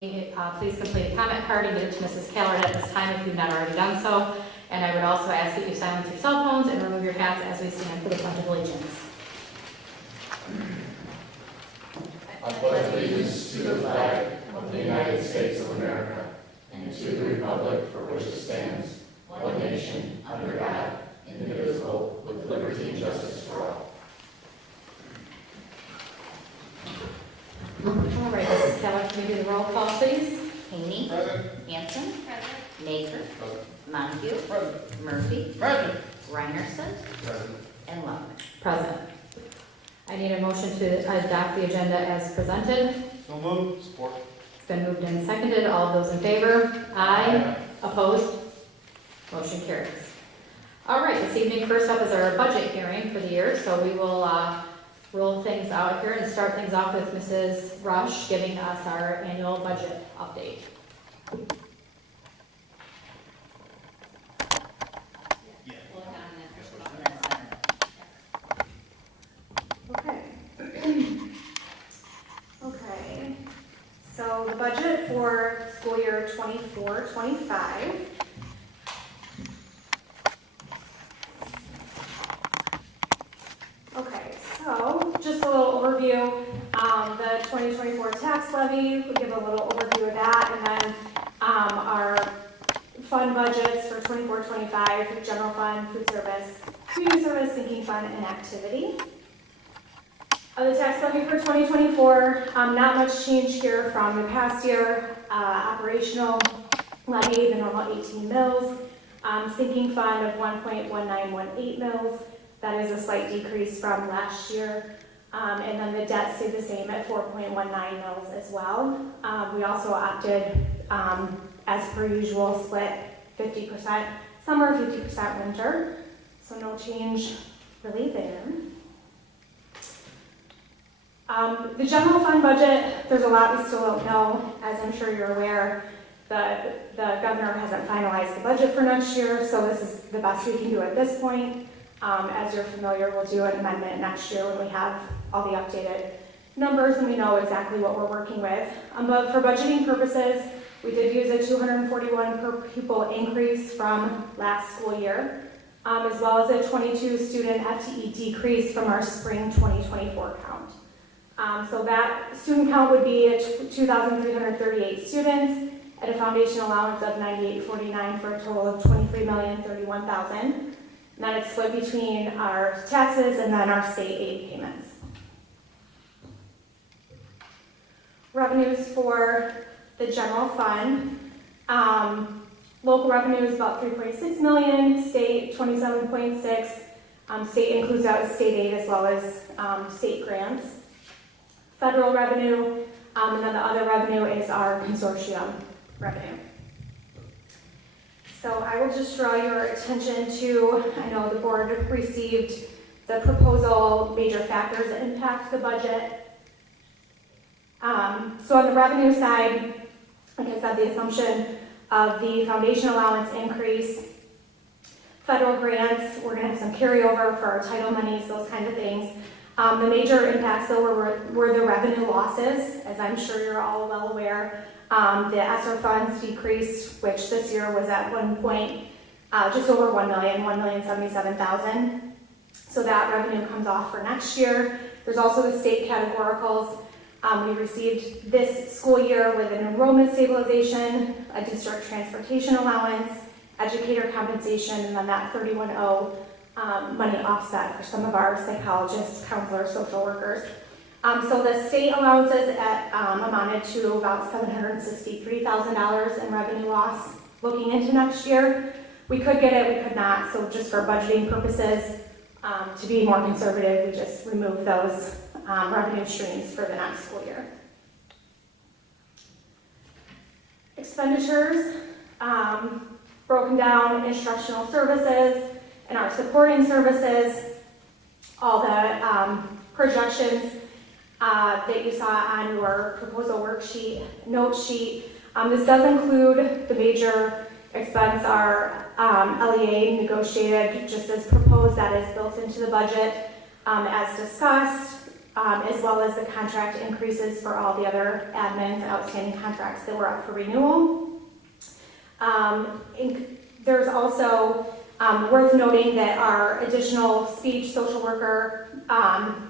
Please complete a comment card and get it to Mrs. Callard at this time if you've not already done so. And I would also ask that you silence your cell phones and remove your hats as we stand for the Pledge of Allegiance. I pledge allegiance to the flag of the United States of America and to the republic for which it stands, one nation, under God, indivisible, with liberty and justice for all. All right, Mrs. Keller, can you do the roll call, please? Haney. Present. Hanson. Present. Maker. Present. Montague. Present. Murphy. Present. Reinerson. Present. And Lund. Present. I need a motion to adopt the agenda as presented. So moved. Support. It's been moved and seconded. All of those in favor? Aye. Opposed? Motion carries. All right, this evening, first up is our budget hearing for the year. So we will roll things out here and start things off with Mrs. Rush giving us our annual budget update. Okay. Okay. So the budget for school year 24-25. Okay, so just a little overview. The 2024 tax levy, we'll give a little overview of that, and then our fund budgets for 24-25, general fund, food service, community service, sinking fund, and activity. The tax levy for 2024, not much change here from the past year. Operational levy, the normal 18 mils. Sinking fund of 1.1918 mils. That is a slight decrease from last year. And then the debt stayed the same at 4.19 mils as well. We also opted, as per usual, split 50% summer, 50% winter. So no change really there. The general fund budget, there's a lot we still don't know. As I'm sure you're aware, the governor hasn't finalized the budget for next year, so this is the best we can do at this point. As you're familiar, we'll do an amendment next year when we have all the updated numbers and we know exactly what we're working with. But for budgeting purposes, we did use a 241 per pupil increase from last school year, as well as a 22 student FTE decrease from our spring 2024 count. So that student count would be 2,338 students at a foundation allowance of 9,849 for a total of $23,031,000. And then it's split between our taxes and then our state aid payments. Revenues for the general fund. Local revenue is about 3.6 million, state 27.6. State includes out state aid as well as state grants. Federal revenue, and then the other revenue is our consortium revenue. So I will just draw your attention to, I know the board received the proposal major factors that impact the budget. So on the revenue side, like I said, the assumption of the foundation allowance increase, federal grants, we're going to have some carryover for our title monies, those kind of things. The major impacts, though, were the revenue losses, as I'm sure you're all well aware. The ESSER funds decreased, which this year was at just over 1 million, 1,077,000. So that revenue comes off for next year. There's also the state categoricals. We received this school year with an enrollment stabilization, a district transportation allowance, educator compensation, and then that 31.0 money offset for some of our psychologists, counselors, social workers. So the state allowances amounted to about $763,000 in revenue loss looking into next year. We could get it, we could not. So just for budgeting purposes, to be more conservative, we just removed those revenue streams for the next school year. Expenditures, broken down instructional services and our supporting services, all the projections that you saw on your proposal worksheet, note sheet. This does include the major expense, our LEA negotiated just as proposed, that is built into the budget. As discussed, as well as the contract increases for all the other admins and outstanding contracts that were up for renewal. There's also worth noting that our additional speech, social worker,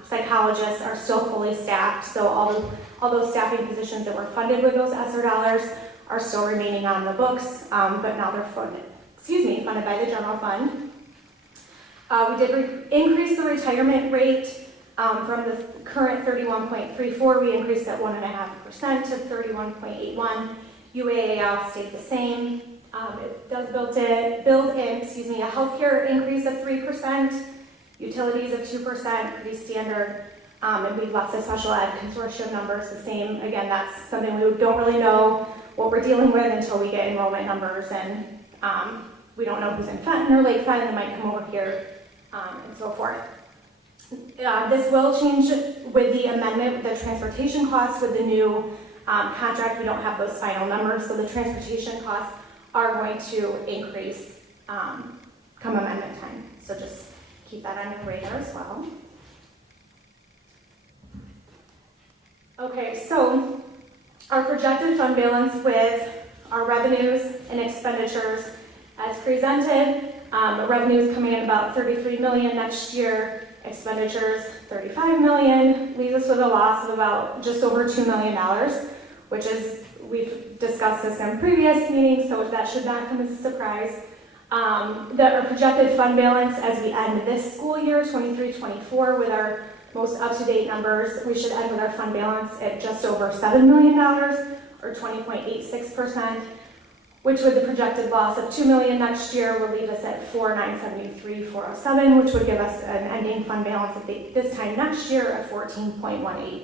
psychologists are still fully staffed, so all those staffing positions that were funded with those ESSER dollars are still remaining on the books, but now they're funded by the general fund. We did increase the retirement rate from the current 31.34, we increased at 1.5% to 31.81. UAAL stayed the same. It does build in a healthcare increase of 3%, utilities of 2%, pretty standard, and we've left the special ed consortium numbers the same. Again, that's something we don't really know what we're dealing with until we get enrollment numbers, and we don't know who's in Fenton or Lake Fenton that might come over here, and so forth. This will change with the amendment, the transportation costs with the new contract. We don't have those final numbers, so the transportation costs are going to increase come amendment time. So just keep that on your radar as well. Okay, so our projected fund balance with our revenues and expenditures as presented. Revenues coming in about $33 million next year, expenditures $35 million, leaves us with a loss of about just over $2 million, which is, we've discussed this in previous meetings, so that should not come as a surprise. Our projected fund balance as we end this school year, 23-24, with our most up-to-date numbers, we should end with our fund balance at just over $7 million, or 20.86%, which with the projected loss of $2 million next year will leave us at $4,973,407, which would give us an ending fund balance at this time next year of 14.18%.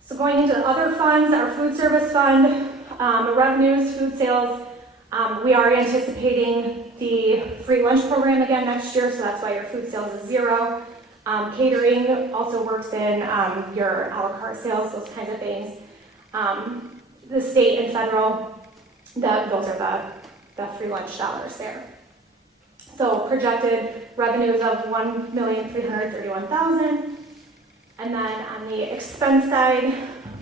So going into the other funds, our food service fund, revenues, food sales, we are anticipating the free lunch program again next year, so that's why your food sales is zero. Catering also works in your a la carte sales, those kinds of things. The state and federal, those are the free lunch dollars there. So projected revenues of $1,331,000. And then on the expense side,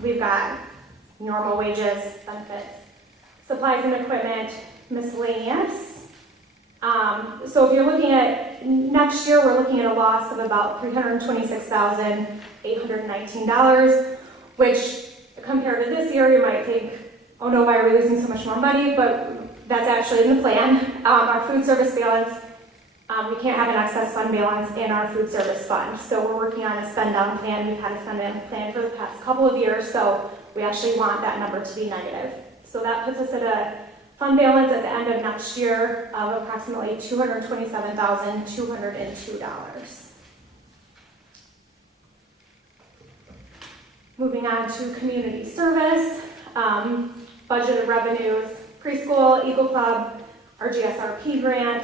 we've got normal wages, benefits, supplies and equipment, miscellaneous. So if you're looking at next year, we're looking at a loss of about $326,819, which compared to this year, you might think, oh no, why are we losing so much more money? But that's actually in the plan. Our food service balance, we can't have an excess fund balance in our food service fund. So we're working on a spend down plan. We've had a spend down plan for the past couple of years, so we actually want that number to be negative. So that puts us at a fund balance at the end of next year of approximately $227,202. Moving on to community service, budgeted revenues, preschool, Eagle Club, our GSRP grant,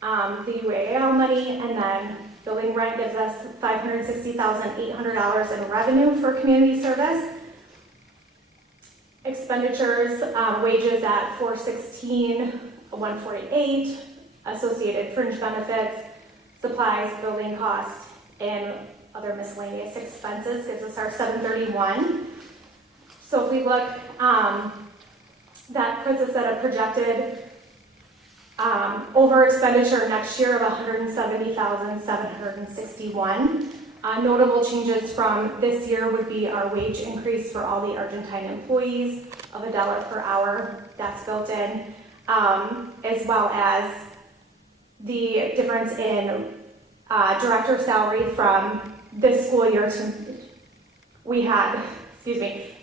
the UAL money, and then building rent gives us $560,800 in revenue for community service. Expenditures, wages at $416,148, associated fringe benefits, supplies, building costs, and other miscellaneous expenses gives us our $731. So if we look, that puts us at a projected over expenditure next year of $170,761. Notable changes from this year would be our wage increase for all the Argentine employees of $1 per hour. That's built in, as well as the difference in director salary from this school year to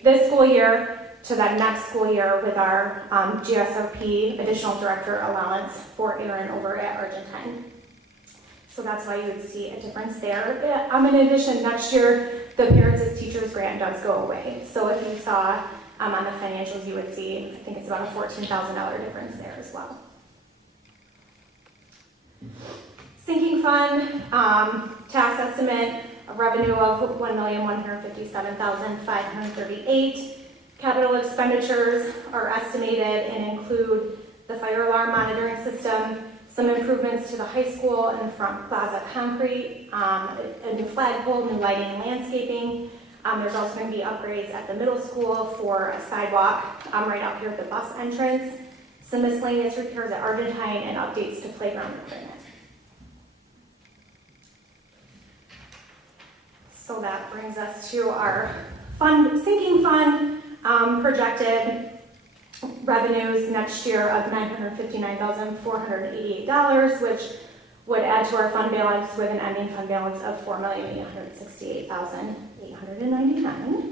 this school year to that next school year with our GSRP additional director allowance for Aaron over at Argentine. So that's why you would see a difference there. In addition, next year, the Parents as Teachers grant does go away. So if you saw on the financials, you would see, I think it's about a $14,000 difference there as well. Sinking fund, tax estimate, a revenue of $1,157,538. Capital expenditures are estimated and include the fire alarm monitoring system, some improvements to the high school and the front plaza concrete, a new flagpole, new lighting and landscaping. There's also going to be upgrades at the middle school for a sidewalk right out here at the bus entrance, some miscellaneous repairs at Argentine, and updates to playground equipment. So that brings us to our sinking fund projected revenues next year of $959,488, which would add to our fund balance with an ending fund balance of $4,868,899.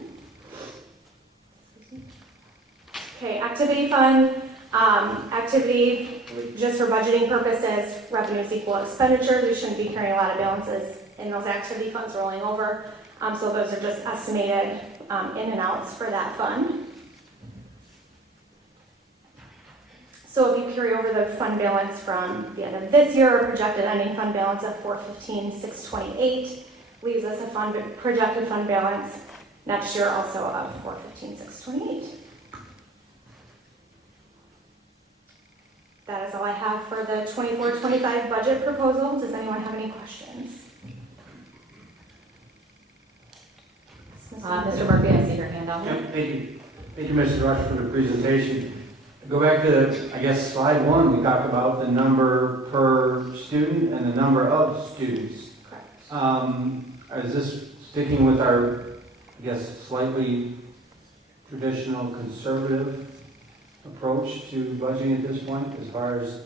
Okay, activity fund. Activity, just for budgeting purposes, revenues equal expenditures. We shouldn't be carrying a lot of balances in those activity funds rolling over. So those are just estimated in and outs for that fund. So if you carry over the fund balance from the end of this year, a projected ending fund balance of $415,628 leaves us a projected fund balance next year also of $415,628. That is all I have for the 24-25 budget proposal. Does anyone have any questions? Mr. Murphy, I see your hand up. Yep, thank you. Thank you, Mr. Rush, for the presentation. Go back to, I guess, slide 1. We talked about the number per student and the number of students. Correct. Is this sticking with our, I guess, slightly traditional conservative approach to budgeting at this point? As far as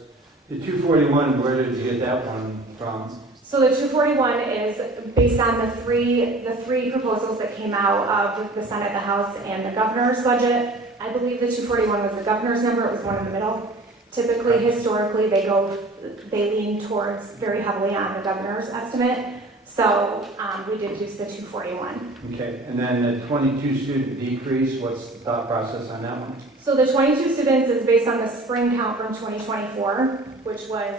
the 241, where did you get that one from? So the 241 is based on the three proposals that came out of the Senate, the House, and the governor's budget. I believe the 241 was the governor's number. It was one in the middle. Typically, historically, they lean towards very heavily on the governor's estimate. So we did use the 241. Okay, and then the 22 student decrease, what's the thought process on that one? So the 22 students is based on the spring count from 2024, which was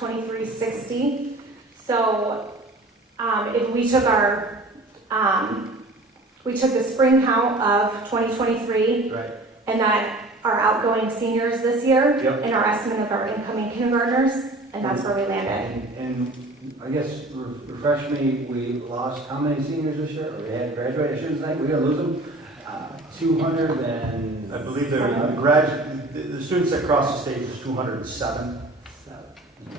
2360. So if we took the spring count of 2023, Right. and that our outgoing seniors this year, Yep. and our estimate of our incoming kindergartners, and that's where we landed. And I guess, refresh me, we lost how many seniors this year? Or they had graduated, I shouldn't say, we gonna lose them? 200 and... I believe the students that crossed the stage was 207. I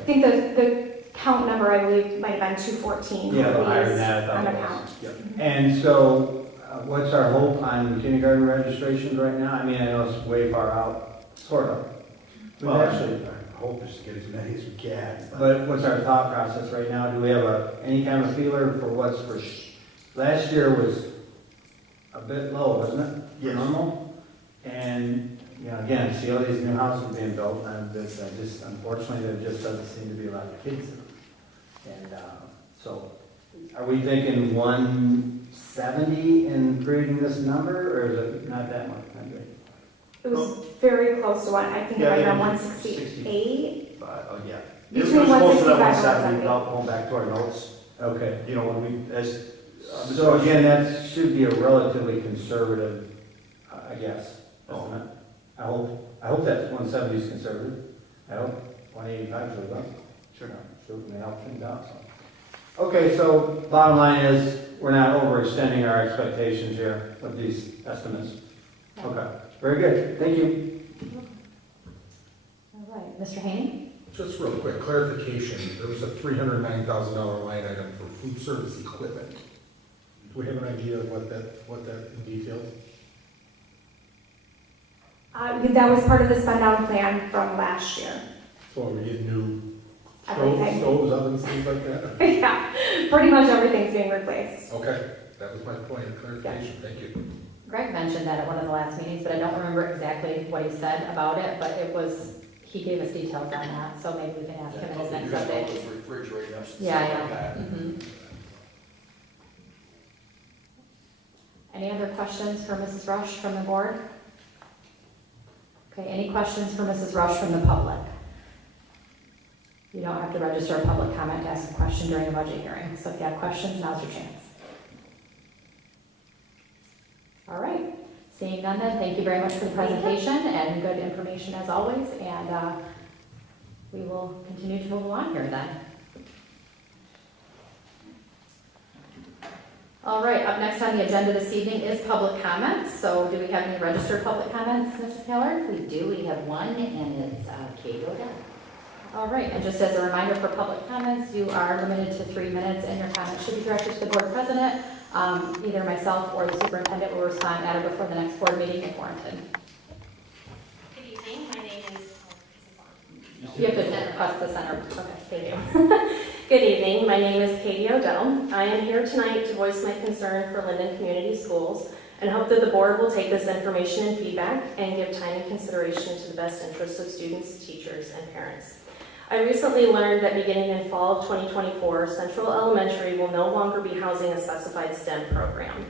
think the count number, I believe, might have been 214. Yeah, we higher than used that, I on thought the it was. count. Yep. And so, what's our hope on kindergarten registrations right now? I mean, I know it's way far out, sort of. Well, actually, our hope is to get as many as we can. But what's our thought process right now? Do we have any kind of feeler for what's for... Last year was a bit low, wasn't it? Yes. Normal? And, you know, again, see all these new houses being built, and unfortunately, there just doesn't seem to be a lot of kids in them. And so, are we thinking 170 in creating this number, or is it not that much? It was very close to one. I think Yeah, right around they- 168. Yeah. It Between was close to that 165 and 170 170. without going back to our notes. Okay. You know, when we, as... So again, that should be a relatively conservative, I guess, estimate. I hope that 170 is conservative. I hope 185 is really low. Sure may help things out. So. Okay, so bottom line is we're not overextending our expectations here with these estimates. Okay, very good. Thank you. All right, Mr. Haney? Just real quick, clarification, there was a $309,000 line item for food service equipment. Do we have an idea of what that details? That was part of the spend down plan from last year. So are we getting new Everything. stoves, ovens, things like that? Yeah, pretty much everything's being replaced. Okay, that was my point of clarification, thank you. Greg mentioned that at one of the last meetings, but I don't remember exactly what he said about it, but he gave us details on that, so maybe we can ask him in his next update. Refrigerators. Yeah. Mhm. Any other questions for Mrs. Rush from the board? Okay, any questions for Mrs. Rush from the public? You don't have to register a public comment to ask a question during a budget hearing, so if you have questions, now's your chance. All right, seeing none then, thank you very much for the presentation and good information as always, and we will continue to move along here then. All right, up next on the agenda this evening is public comments. So do we have any registered public comments, Mrs. Keller? We do, we have one, and it's Katie Odell. All right, and just as a reminder for public comments, you are limited to 3 minutes, and your comments should be directed to the board president. Either myself or the superintendent will respond at or before the next board meeting if warranted. Good evening, my name is... You have to press the center. Okay, thank you. Good evening, my name is Katie Odell. I am here tonight to voice my concern for Linden Community Schools and hope that the board will take this information and feedback and give time and consideration to the best interests of students, teachers, and parents. I recently learned that beginning in fall of 2024, Central Elementary will no longer be housing a specified STEM program.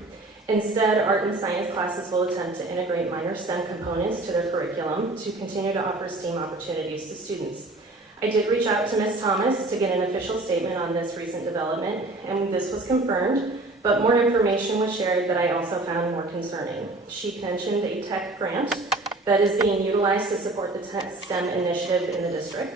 Instead, art and science classes will attempt to integrate minor STEM components to their curriculum to continue to offer STEAM opportunities to students. I did reach out to Ms. Thomas to get an official statement on this recent development, and this was confirmed, but more information was shared that I also found more concerning. She mentioned a tech grant that is being utilized to support the STEM initiative in the district.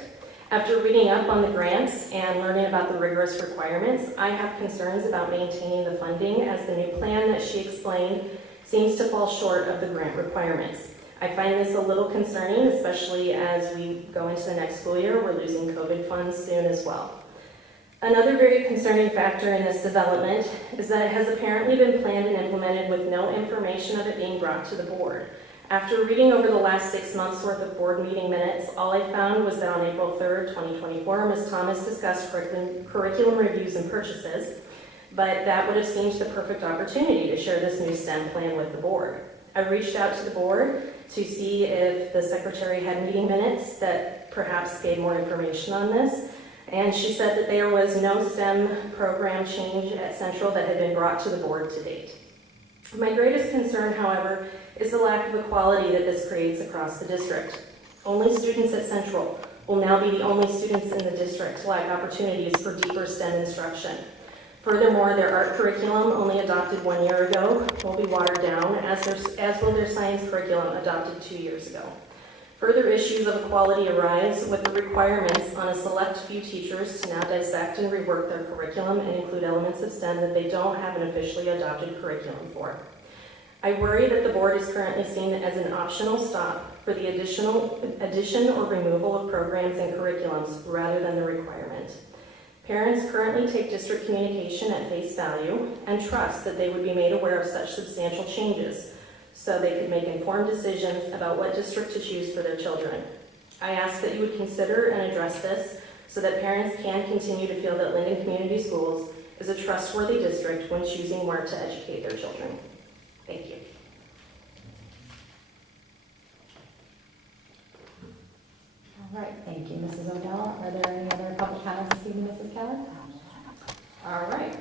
After reading up on the grants and learning about the rigorous requirements, I have concerns about maintaining the funding as the new plan that she explained seems to fall short of the grant requirements. I find this a little concerning, especially as we go into the next school year. We're losing COVID funds soon as well. Another very concerning factor in this development is that it has apparently been planned and implemented with no information of it being brought to the board. After reading over the last 6 months worth of board meeting minutes, all I found was that on April 3rd, 2024, Ms. Thomas discussed curriculum reviews and purchases, but that would have seemed the perfect opportunity to share this new STEM plan with the board. I reached out to the board to see if the secretary had meeting minutes that perhaps gave more information on this, and she said that there was no STEM program change at Central that had been brought to the board to date. My greatest concern, however, is the lack of equality that this creates across the district. Only students at Central will now be the only students in the district to lack opportunities for deeper STEM instruction. Furthermore, their art curriculum, only adopted 1 year ago, will be watered down, as will their science curriculum adopted 2 years ago. Further issues of equality arise with the requirements on a select few teachers to now dissect and rework their curriculum and include elements of STEM that they don't have an officially adopted curriculum for. I worry that the board is currently seen as an optional stop for the addition or removal of programs and curriculums rather than the requirement. Parents currently take district communication at face value and trust that they would be made aware of such substantial changes so they could make informed decisions about what district to choose for their children. I ask that you would consider and address this so that parents can continue to feel that Linden Community Schools is a trustworthy district when choosing where to educate their children. Thank you. All right, thank you, Mrs. Odell. Are there any other public comments this evening, Mrs. Keller? All right,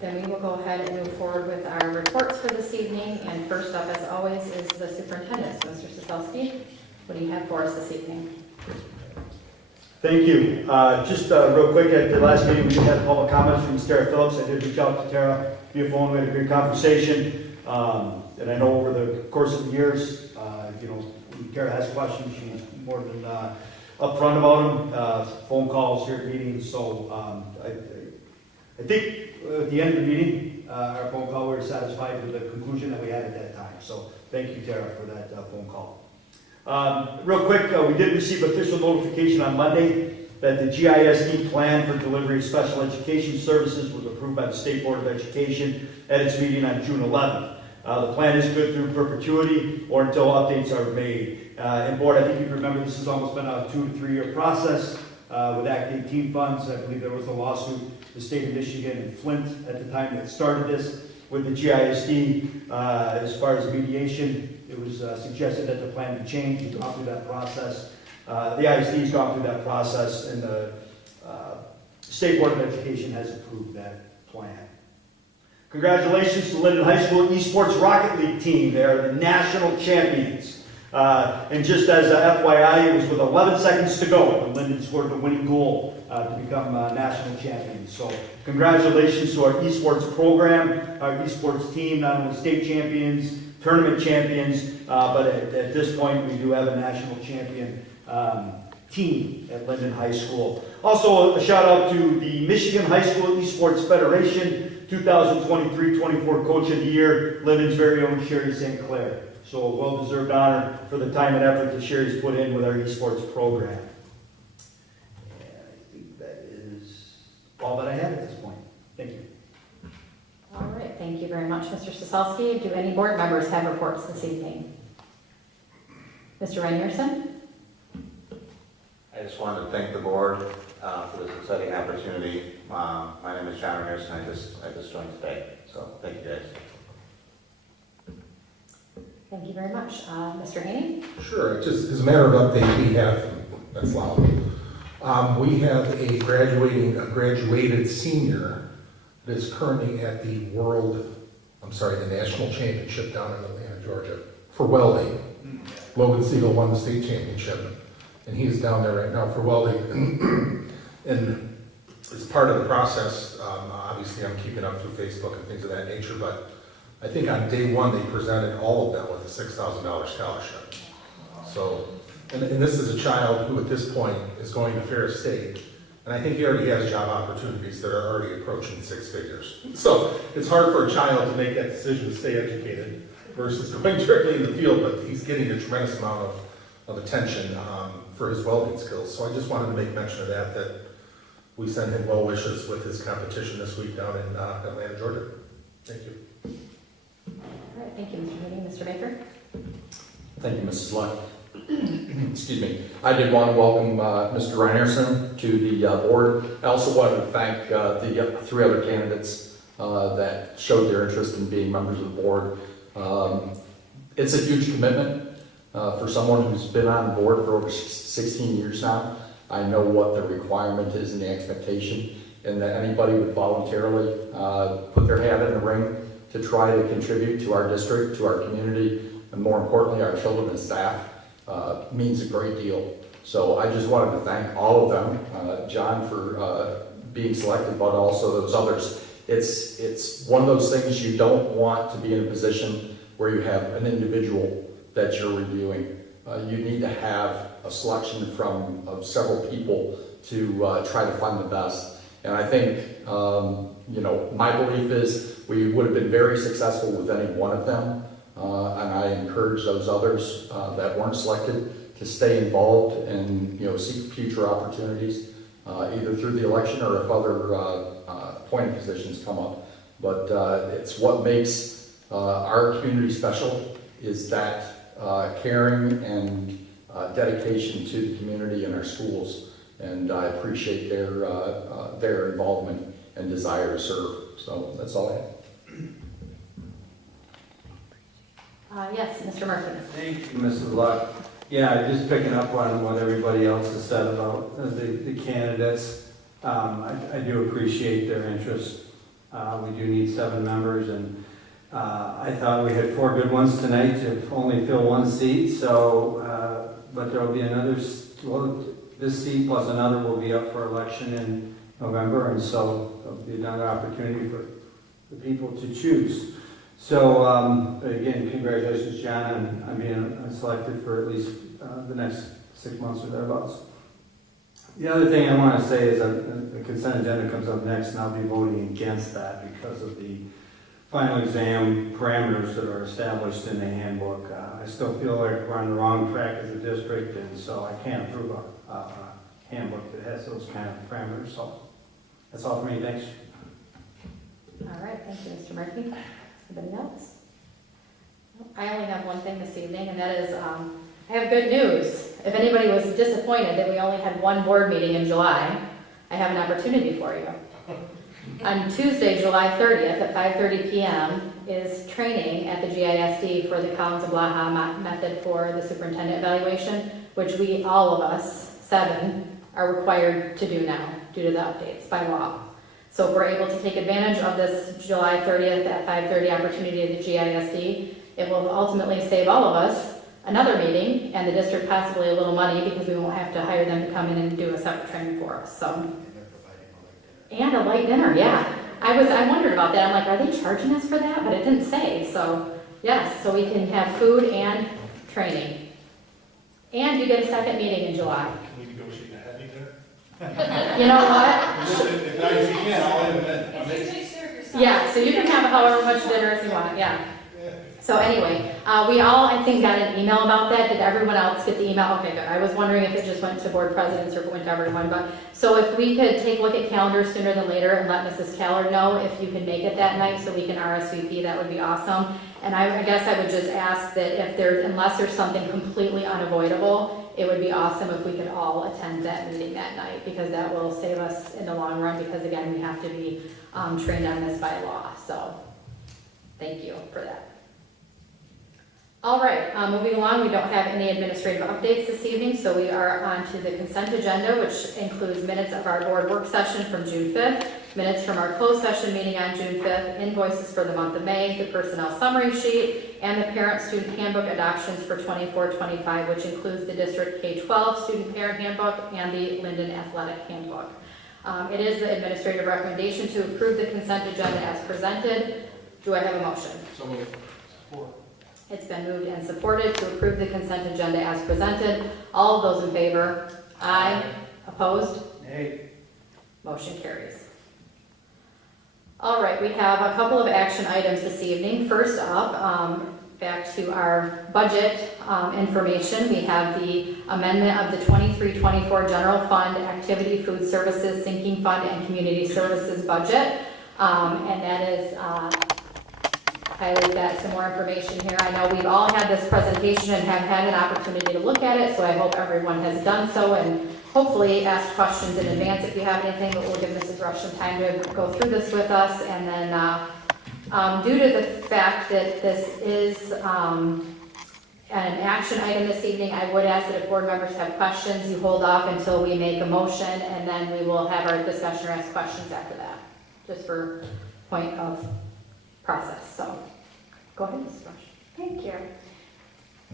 then we will go ahead and move forward with our reports for this evening. And first up, as always, is the superintendent. So, Mr. Sosowski, what do you have for us this evening? Thank you. Just real quick, at the last meeting, we had public comments from Tara Phillips. I did reach out to Tara via phone. We had a great conversation. And I know over the course of the years, when Tara has questions, she's more than upfront about them, phone calls, here at meetings. So I think at the end of the meeting, our phone call, we were satisfied with the conclusion that we had at that time. So thank you, Tara, for that phone call. Real quick, we did receive official notification on Monday that the GISD plan for delivery of special education services was approved by the State Board of Education at its meeting on June 11th. The plan is good through perpetuity or until updates are made. And board, I think you remember this has almost been a 2 to 3 year process with Act 18 funds. I believe there was a lawsuit, the state of Michigan and Flint at the time that started this with the GISD. As far as mediation, it was suggested that the plan be changed. We've gone through that process. The ISD has gone through that process, and the State Board of Education has approved that plan. Congratulations to Linden High School Esports Rocket League team. They are the national champions. And just as a FYI, it was with 11 seconds to go when Linden scored the winning goal to become national champions. So congratulations to our esports program, our esports team, not only state champions, tournament champions, but at this point we do have a national champion team at Linden High School. Also, a shout out to the Michigan High School Esports Federation 2023-24 Coach of the Year, Linden's very own Sherry St. Clair. So a well-deserved honor for the time and effort that Sherry's put in with our esports program. And I think that is all that I have at this point. Thank you. All right, thank you very much, Mr. Sosalski. Do any board members have reports this evening? Mr. Reinerson? I just wanted to thank the board for this exciting opportunity. My name is John Harrison. I just joined today, so thank you guys. Thank you very much. Mr. Haney? Sure, just as a matter of update, we have, that's loud. We have a graduated senior that is currently at the the national championship down in Atlanta, Georgia, for welding. Logan Siegel won the state championship, and he is down there right now for welding. And as part of the process, obviously I'm keeping up through Facebook and things of that nature, but I think on day one they presented all of them with a $6,000 scholarship. So, and this is a child who at this point is going to Ferris State, and I think he already has job opportunities that are already approaching 6 figures. So it's hard for a child to make that decision to stay educated versus going directly in the field, but he's getting a tremendous amount of attention for his welding skills. So I just wanted to make mention of that we send him well wishes with his competition this week down in Atlanta, Georgia. Thank you. All right, thank you, Mr. Haney. Mr. Baker? Thank you, Mrs. Luck. Excuse me. I did want to welcome Mr. Reinerson to the board. I also wanted to thank the 3 other candidates that showed their interest in being members of the board. It's a huge commitment for someone who's been on the board for over 16 years now. I know what the requirement is and the expectation, and that anybody would voluntarily put their hat in the ring to try to contribute to our district, to our community, and more importantly, our children and staff, means a great deal. So I just wanted to thank all of them, John for being selected, but also those others. It's one of those things you don't want to be in a position where you have an individual that you're reviewing. You need to have a selection of several people to try to find the best. And I think, my belief is we would have been very successful with any one of them. And I encourage those others that weren't selected to stay involved and seek future opportunities, either through the election or if other appointed positions come up. But it's what makes our community special is that caring and dedication to the community and our schools. And I appreciate their involvement and desire to serve. So that's all I have. Yes, Mr. Murphy. Thank you, Mrs. Luck. Yeah, just picking up on what everybody else has said about the candidates. I do appreciate their interest. We do need 7 members, and I thought we had 4 good ones tonight to only fill 1 seat. So, but there will be another. Well, this seat plus another will be up for election in November, and so there'll be another opportunity for the people to choose. So, again, congratulations, John, on being selected for at least the next 6 months or thereabouts. The other thing I want to say is the consent agenda comes up next, and I'll be voting against that because of the final exam parameters that are established in the handbook. I still feel like we're on the wrong track as a district, and so I can't approve a handbook that has those kind of parameters. So that's all for me. Thanks. All right, thank you, Mr. Murphy. Anybody else? I only have one thing this evening, and that is I have good news. If anybody was disappointed that we only had 1 board meeting in July, I have an opportunity for you. On Tuesday, July 30th at 5:30 p.m. is training at the GISD for the Collins of Blaha method for the superintendent evaluation, which we, all of us, 7, are required to do now due to the updates by law. So if we're able to take advantage of this July 30th at 5:30 opportunity at the GISD, it will ultimately save all of us another meeting and the district possibly a little money because we won't have to hire them to come in and do a separate training for us. So. And a light dinner, yeah. I wondered about that. I'm like, are they charging us for that? But it didn't say. So yes, so we can have food and training. And you get a second meeting in July. Can we negotiate a heavy dinner? You know what? If not, if you can, I'll leave it in. It's usually served or something. Yeah, so you can have however much dinner as you want, yeah. So anyway, we all, I think, got an email about that. Did everyone else get the email? Okay, good. I was wondering if it just went to board presidents or if it went to everyone, but, so if we could take a look at calendars sooner than later and let Mrs. Caller know if you can make it that night so we can RSVP, that would be awesome. And I guess I would just ask that if there, unless there's something completely unavoidable, it would be awesome if we could all attend that meeting that night, because that will save us in the long run, because again, we have to be trained on this by law, so thank you for that. All right, moving along, we don't have any administrative updates this evening, so we are on to the consent agenda, which includes minutes of our board work session from June 5th, minutes from our closed session meeting on June 5th, invoices for the month of May, the personnel summary sheet, and the parent-student handbook adoptions for 24-25, which includes the district K-12 student parent handbook and the Linden athletic handbook. It is the administrative recommendation to approve the consent agenda as presented. Do I have a motion? So moved. Support. It's been moved and supported to approve the consent agenda as presented. All of those in favor? Aye. Opposed? Nay. Motion carries. All right, we have a couple of action items this evening. First up, back to our budget information, we have the amendment of the 23-24 general fund, activity, food services, sinking fund, and community services budget. And that is, Tyler's got some more information here. I know we've all had this presentation and have had an opportunity to look at it, so I hope everyone has done so, and hopefully ask questions in advance if you have anything, but we'll give Mrs. Rush some time to go through this with us. And then due to the fact that this is an action item this evening, I would ask that if board members have questions, you hold off until we make a motion, and then we will have our discussion or ask questions after that, just for point of process. So go ahead, Mrs. Rush. Thank you.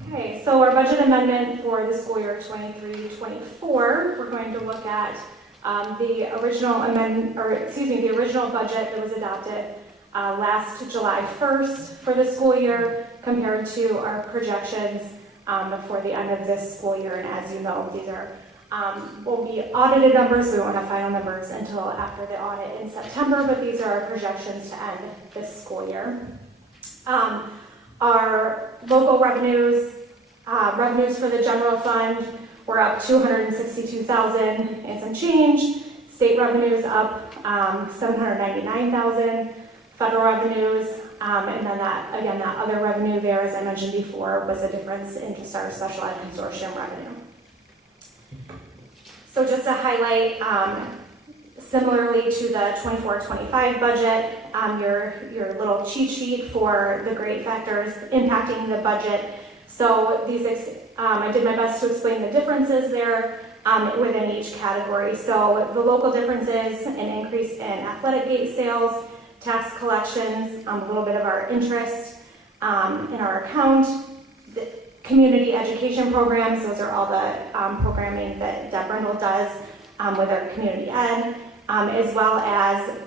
Okay, so our budget amendment for the school year 23-24, we're going to look at the original the original budget that was adopted last July 1st for the school year compared to our projections before the end of this school year. And as you know, these are will be audited numbers, so we won't have final numbers until after the audit in September, but these are our projections to end this school year. Our local revenues for the general fund were up $262,000 and some change. State revenues up $799,000. Federal revenues, and then that other revenue there, as I mentioned before, was a difference in just our special ed consortium revenue. So just to highlight, similarly to the 24-25 budget, your little cheat sheet for the grade factors impacting the budget. So these, I did my best to explain the differences there within each category. So the local differences, an increase in athletic gate sales, tax collections, a little bit of our interest in our account, the community education programs, those are all the programming that Deb Brindle does with our community ed, as well as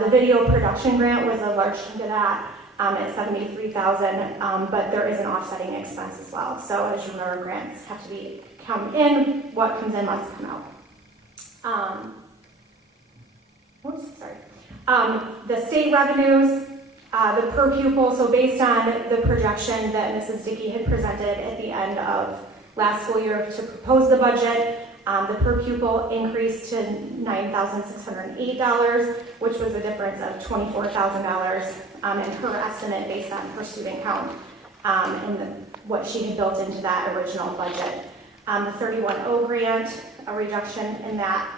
the video production grant was a large chunk of that at $73,000, but there is an offsetting expense as well. So as you know, our grants have to come in, what comes in must come out. The state revenues, the per pupil, so based on the projection that Mrs. Dickey had presented at the end of last school year to propose the budget, the per pupil increased to $9,608, which was a difference of $24,000 in her estimate based on her student count and what she had built into that original budget. The 31O grant, a reduction in that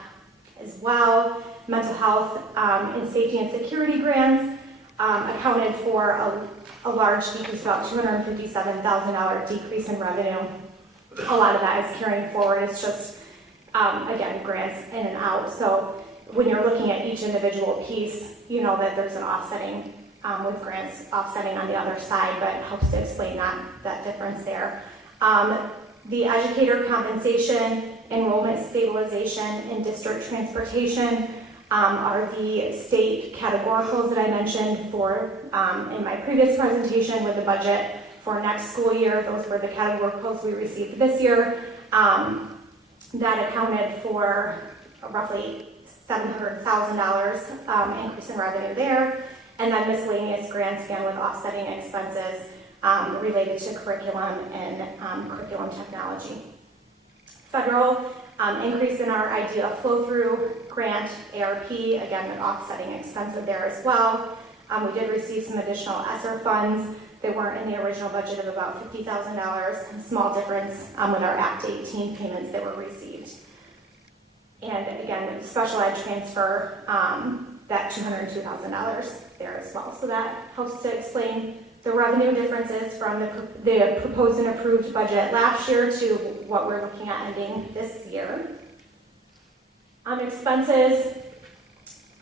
as well. Mental health and safety and security grants accounted for a large decrease, about $257,000 decrease in revenue. A lot of that is carrying forward. It's just, again, grants in and out. So when you're looking at each individual piece, you know that there's an offsetting with grants offsetting on the other side, but it helps to explain that difference there. The educator compensation, enrollment stabilization, and district transportation are the state categoricals that I mentioned for in my previous presentation with the budget for next school year. Those were the category codes we received this year. That accounted for roughly $700,000 increase in revenue there. And then miscellaneous grants again with offsetting expenses related to curriculum and curriculum technology. Federal increase in our idea flow-through grant, ARP, again, with offsetting expenses there as well. We did receive some additional ESSER funds that weren't in the original budget of about $50,000, a small difference with our Act 18 payments that were received. And again, special ed transfer, that $202,000 there as well. So that helps to explain the revenue differences from the proposed and approved budget last year to what we're looking at ending this year. Expenses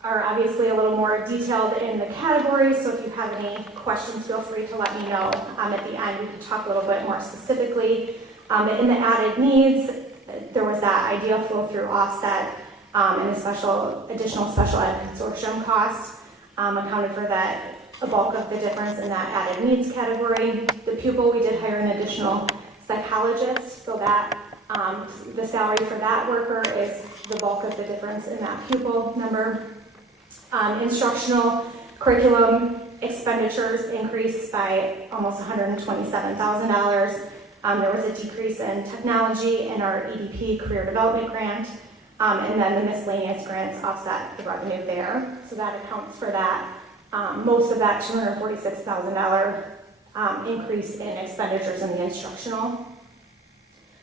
are obviously a little more detailed in the categories, so if you have any questions, feel free to let me know. At the end, we can talk a little bit more specifically. In the added needs, there was that ideal flow through offset and the additional special ed consortium costs accounted for that, a bulk of the difference in that added needs category. The pupil, we did hire an additional psychologist, so that the salary for that worker is the bulk of the difference in that pupil number. Instructional curriculum expenditures increased by almost $127,000. There was a decrease in technology in our EDP career development grant, and then the miscellaneous grants offset the revenue there. So that accounts for that. Most of that $246,000 increase in expenditures in the instructional.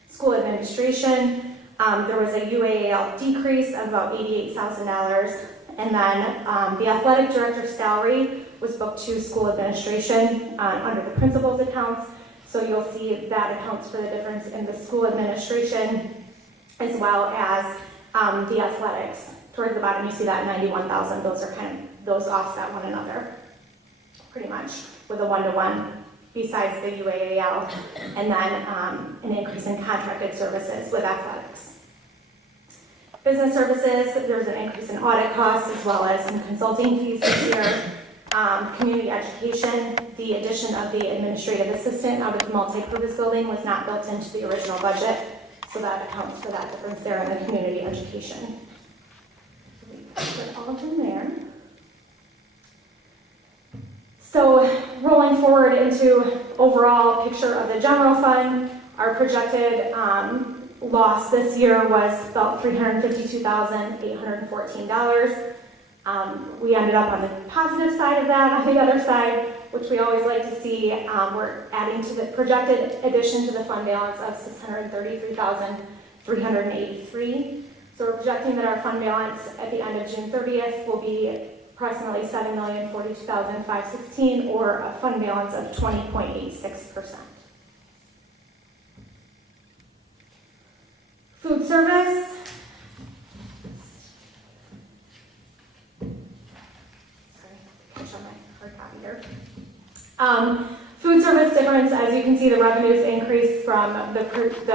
School administration, there was a UAL decrease of about $88,000. And then the athletic director's salary was booked to school administration under the principal's accounts. So you'll see that accounts for the difference in the school administration as well as the athletics. Towards the bottom, you see that 91,000. Those offset one another pretty much with a one-to-one besides the UAAL, and then an increase in contracted services with athletics. Business services, there's an increase in audit costs as well as some consulting fees this year. Community education, the addition of the administrative assistant out of the multi-purpose building was not built into the original budget, so that accounts for that difference there in the community education. We put all of them there. So rolling forward into overall picture of the general fund, our projected loss this year was about $352,814. We ended up on the positive side of that. On the other side, which we always like to see, we're adding to the projected addition to the fund balance of $633,383. So we're projecting that our fund balance at the end of June 30th will be approximately $7,042,516, or a fund balance of 20.86%. Food service. Sorry, catch on my hard copy here. Food service difference, as you can see, the revenues increased from the approved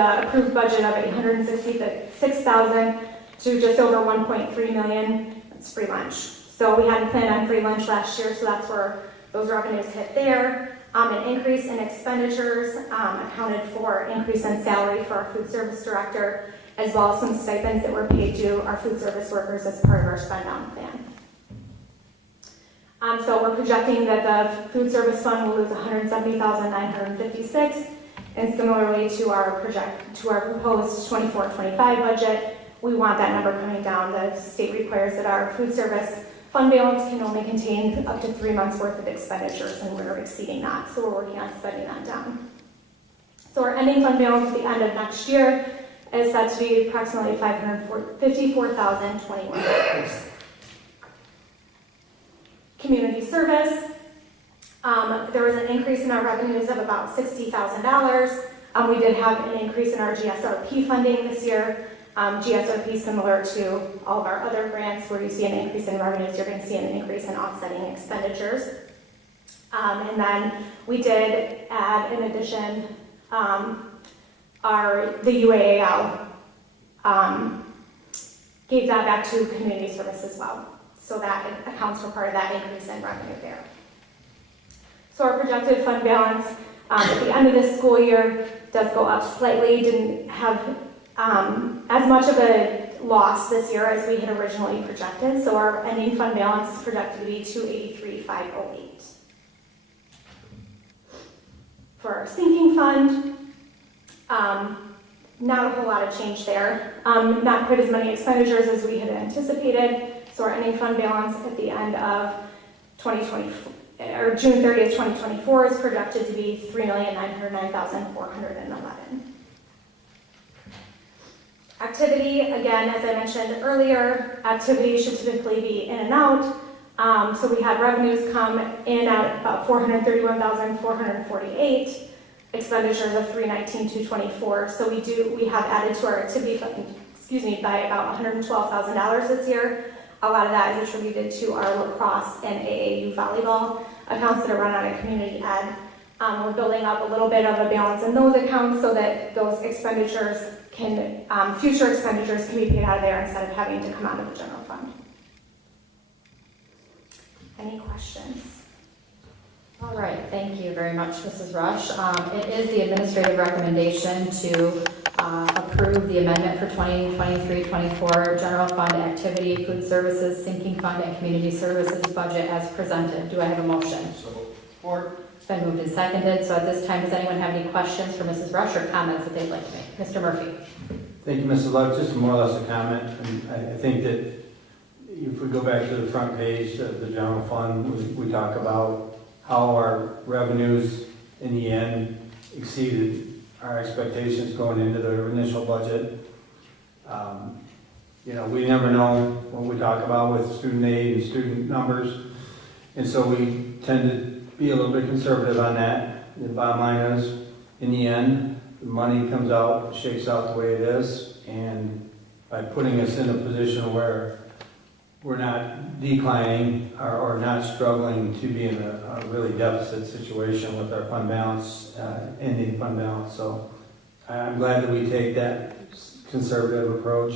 budget of $866,000 to just over $1.3 million. That's free lunch. So we hadn't planned on free lunch last year, so that's where those revenues hit there. An increase in expenditures accounted for increase in salary for our food service director, as well as some stipends that were paid to our food service workers as part of our spend down plan. So we're projecting that the food service fund will lose $170,956, and similarly to our proposed 24-25 budget, we want that number coming down. The state requires that our food service fund balance can only contain up to 3 months worth of expenditures, and we're exceeding that, so we're working on spending that down. So our ending fund balance at the end of next year is set to be approximately $554,021. Community service, there was an increase in our revenues of about $60,000. We did have an increase in our GSRP funding this year. GSRP, similar to all of our other grants, where you see an increase in revenues, you're going to see an increase in offsetting expenditures. And then we did add, in addition, the UAAL gave that back to community service as well. So that accounts for part of that increase in revenue there. So our projected fund balance at the end of this school year does go up slightly. Didn't have as much of a loss this year as we had originally projected. So our ending fund balance is projected to be $283,508. For our sinking fund, not a whole lot of change there. Not quite as many expenditures as we had anticipated. So our ending fund balance at the end of 2024, or June 30th, 2024 is projected to be $3,909,411. Activity, again, as I mentioned earlier, activity should typically be in and out. So we had revenues come in at about $431,448, expenditures of $319,224. So we have added to our activity fund, by about $112,000 this year. A lot of that is attributed to our lacrosse and AAU volleyball accounts that are run out of community ed. We're building up a little bit of a balance in those accounts so that those expenditures can, future expenditures can be paid out of there instead of having to come out of the general fund. Any questions? All right, thank you very much, Mrs. Rush. It is the administrative recommendation to approve the amendment for 2023-24 general fund activity, food services, sinking fund, and community services budget as presented. Do I have a motion? Support. It's been moved and seconded. So at this time, does anyone have any questions for Mrs. Rush or comments that they'd like to make? Mr. Murphy. Thank you, Mrs. Luck. Just more or less a comment. And I think that if we go back to the front page of the general fund, we talk about how our revenues in the end exceeded our expectations going into the initial budget. We never know what we talk about with student aid and student numbers. And so we tend to be a little bit conservative on that. The bottom line is, in the end, the money comes out, shakes out the way it is. And by putting us in a position where we're not declining or not struggling to be in a really deficit situation with our fund balance, ending fund balance. So I'm glad that we take that conservative approach.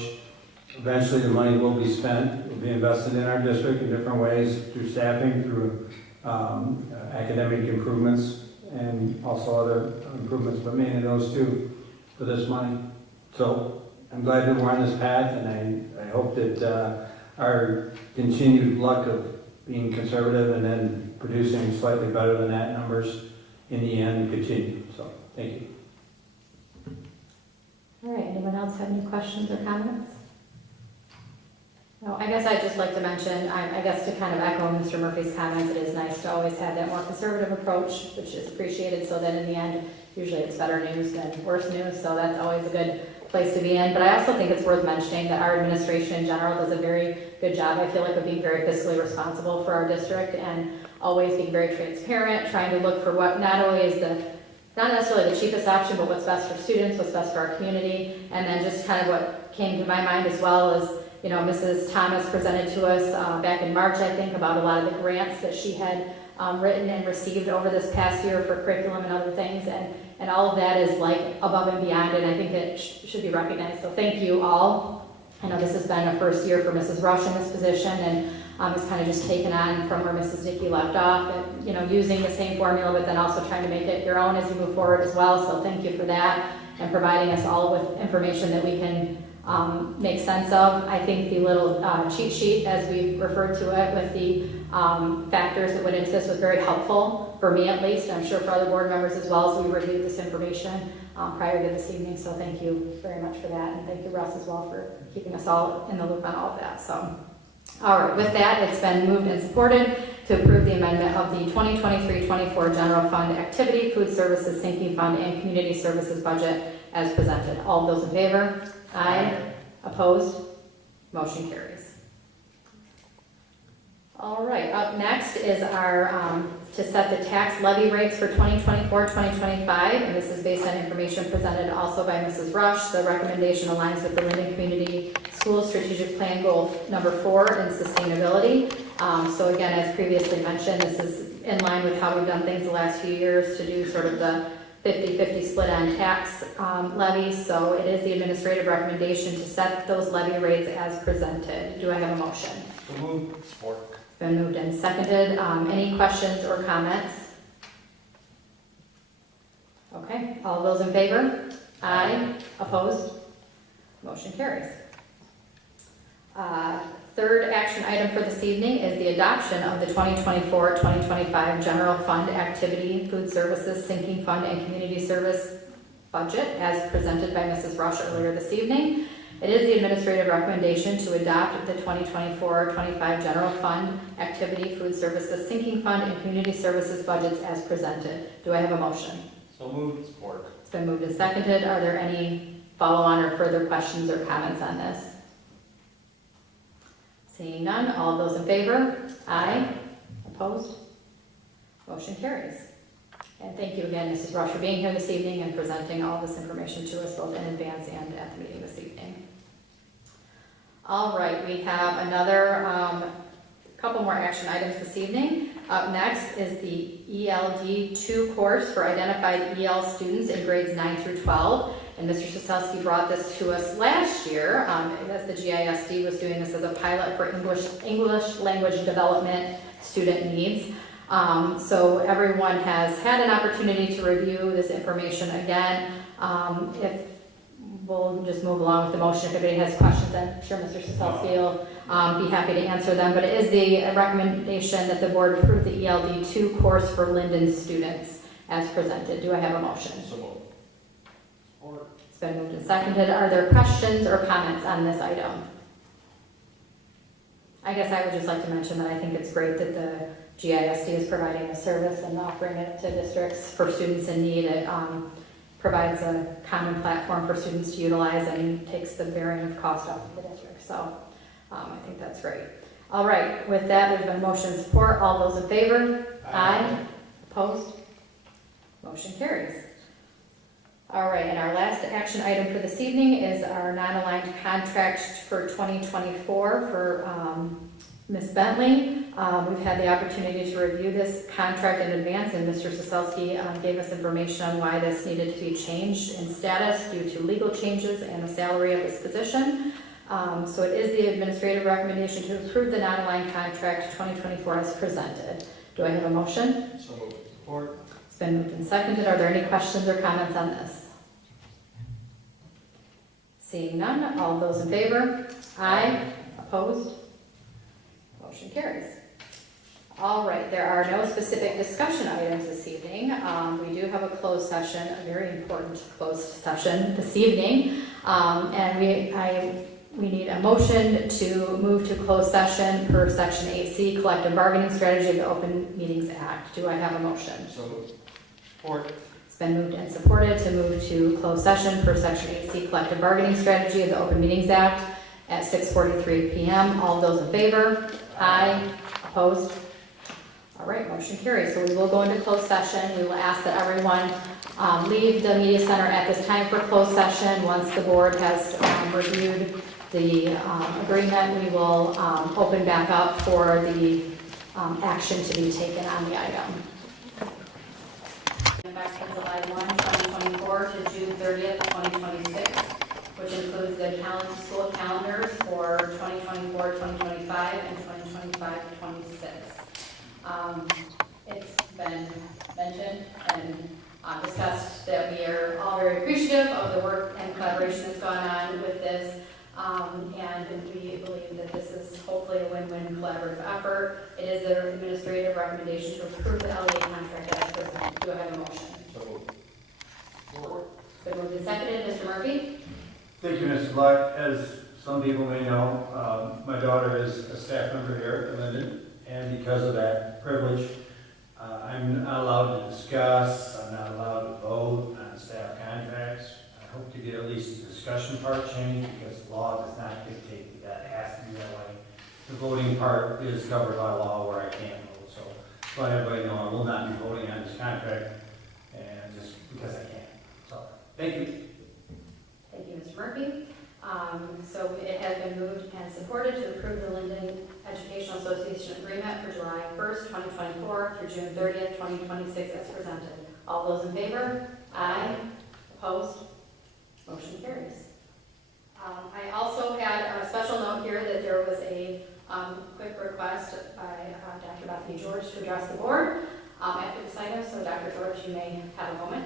Eventually the money will be spent, will be invested in our district in different ways through staffing, through academic improvements, and also other improvements, but mainly those two for this money. So I'm glad that we're on this path, and I hope that our continued luck of being conservative and then producing slightly better than that numbers in the end continue. So, thank you. All right, anyone else have any questions or comments? No, I guess I'd just like to mention, I guess to kind of echo Mr. Murphy's comments, it is nice to always have that more conservative approach, which is appreciated, so that in the end, usually it's better news than worse news, so that's always a good place to be in. But I also think it's worth mentioning that our administration in general does a very good job, I feel like, of being very fiscally responsible for our district and always being very transparent, trying to look for what not only is not necessarily the cheapest option, but what's best for students, what's best for our community. And then just kind of what came to my mind as well is, Mrs. Thomas presented to us back in March, I think, about a lot of the grants that she had written and received over this past year for curriculum and other things. And all of that is like above and beyond, and I think it should be recognized. So thank you all. I know this has been a first year for Mrs. Rush in this position, and it's kind of just taken on from where Mrs. Dickey left off, and using the same formula, but then also trying to make it your own as you move forward as well. So thank you for that, and providing us all with information that we can make sense of. I think the little cheat sheet, as we referred to it, with the factors that went into this was very helpful, for me at least. I'm sure for other board members as well, as we reviewed this information prior to this evening. So thank you very much for that, and thank you, Russ, as well, for keeping us all in the loop on all of that. So, all right, with that, it's been moved and supported to approve the amendment of the 2023-24 general fund activity, food services, sinking fund, and community services budget as presented. All of those in favor? Aye. Opposed? Motion carries. All right, up next is our to set the tax levy rates for 2024-2025, and this is based on information presented also by Mrs. Rush. The recommendation aligns with the Linden Community School Strategic Plan Goal number 4 in sustainability. So again, as previously mentioned, this is in line with how we've done things the last few years to do sort of the 50-50 split on tax levies. So it is the administrative recommendation to set those levy rates as presented. Do I have a motion? So moved. Support. Been moved and seconded. Any questions or comments? Okay, all those in favor? Aye. Opposed? Motion carries. Third action item for this evening is the adoption of the 2024-2025 General Fund Activity, Food Services, Sinking Fund, and Community Service budget as presented by Mrs. Rush earlier this evening. It is the administrative recommendation to adopt the 2024-25 General Fund Activity, Food Services, Sinking Fund, and Community Services budgets as presented. Do I have a motion? So moved. Support. It's been moved and seconded. Are there any follow-on or further questions or comments on this? Seeing none, all those in favor? Aye. Opposed? Motion carries. And thank you again, Mrs. Rush, for being here this evening and presenting all this information to us both in advance and at the meeting this evening. All right, we have another couple more action items this evening. Up next is the ELD 2 course for identified EL students in grades 9 through 12. And Mr. Soselsky brought this to us last year as the GISD was doing this as a pilot for English language development student needs. So everyone has had an opportunity to review this information again. If we'll just move along with the motion. If anybody has questions, I'm sure Mr. Soselsky will be happy to answer them. But it is the recommendation that the board approve the ELD 2 course for Linden students as presented. Do I have a motion? So moved. Support. It's been moved and seconded. Are there questions or comments on this item? I guess I would just like to mention that I think it's great that the GISD is providing a service and offering it to districts for students in need. It provides a common platform for students to utilize and takes the bearing of cost off of the district. So I think that's great. All right, with that, there's been motion and support. All those in favor? Aye. Opposed? Motion carries. All right, and our last action item for this evening is our non-aligned contract for 2024 for Ms. Bentley. We've had the opportunity to review this contract in advance, and Mr. Soselsky gave us information on why this needed to be changed in status due to legal changes and the salary of this position. So it is the administrative recommendation to approve the non-aligned contract 2024 as presented. Do I have a motion? So moved. Support. It's been moved and seconded. Are there any questions or comments on this? Seeing none, all those in favor? Aye. Opposed? Motion carries. All right, there are no specific discussion items this evening. We do have a closed session, a very important closed session this evening. And we need a motion to move to closed session per Section 8C, Collective Bargaining Strategy of the Open Meetings Act. Do I have a motion? So moved. Support. It's been moved and supported to move to closed session per Section 8C, Collective Bargaining Strategy of the Open Meetings Act at 6:43 p.m. All those in favor? Aye. Opposed? All right, motion carries. So we will go into closed session. We will ask that everyone leave the media center at this time for closed session. Once the board has reviewed the agreement, we will open back up for the action to be taken on the item. Effective July 1, 2024 to June 30th, 2026, which includes the school calendars for 2024, 2025, and 2025 to 26. It's been mentioned and discussed that we are all very appreciative of the work and collaboration that's gone on with this, and we believe that this is hopefully a win-win collaborative effort. It is their administrative recommendation to approve the LEA contract as presented. Do I have a motion? So moved. Support. Been moved and seconded. Mr. Murphy? Thank you, Mrs. Black. As some people may know, my daughter is a staff member here at Linden, and because of that privilege, I'm not allowed to discuss, I'm not allowed to vote on staff contracts. I hope to get at least the discussion part changed, because the law does not dictate that that has to be that way. The voting part is covered by law where I can't vote, so let everybody know I will not be voting on this contract, and just because I can't. So, thank you. Thank you, Mr. Murphy. So it has been moved and supported to approve the Linden Educational Association Agreement for July 1st, 2024 through June 30th, 2026 as presented. All those in favor? Aye. Opposed? Motion carries. I also had a special note here that there was a quick request by Dr. Bethany George to address the board after this item. So Dr. George, you may have a moment.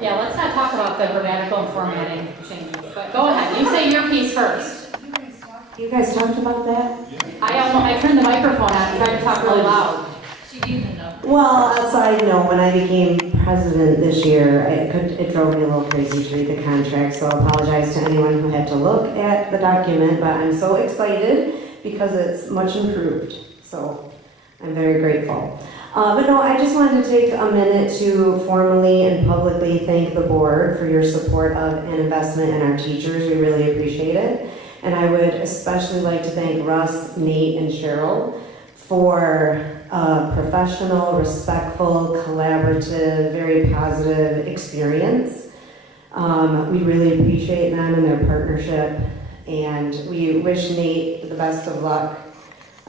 Yeah, let's not talk about the grammatical and formatting changes, but go ahead, you say your piece first. You guys talked about that? I turned the microphone on, and tried to talk really loud. Well, a side note, when I became president this year, it drove me a little crazy to read the contract, so I apologize to anyone who had to look at the document, but I'm so excited because it's much improved, so I'm very grateful. But no, I just wanted to take a minute to formally and publicly thank the board for your support of and investment in our teachers. We really appreciate it. And I would especially like to thank Russ, Nate, and Cheryl for a professional, respectful, collaborative, very positive experience. We really appreciate them and their partnership, and we wish Nate the best of luck.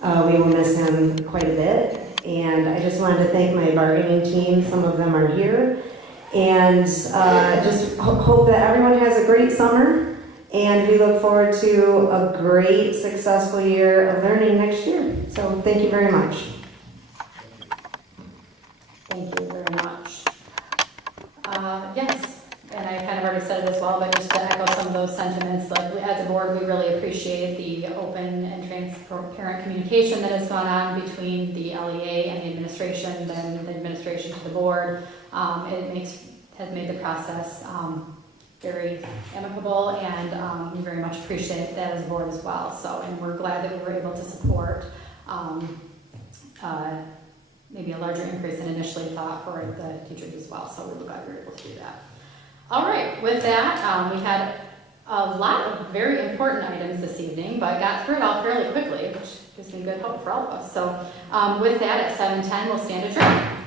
We will miss him quite a bit, and I just wanted to thank my bargaining team. Some of them are here, and just hope that everyone has a great summer. And we look forward to a great, successful year of learning next year. So thank you very much. Thank you very much. Yes, and I kind of already said it as well, but just to echo some of those sentiments, like as a board, we really appreciate the open and transparent communication that has gone on between the LEA and the administration, then the administration to the board. Has made the process very amicable, and we very much appreciate that as a board as well. So, and we're glad that we were able to support maybe a larger increase than initially thought for the teachers as well. So we're glad we were able to do that. All right, with that, we had a lot of very important items this evening, but got through it all fairly quickly, which gives me good hope for all of us. So with that, at 7:10, we'll stand adjourned.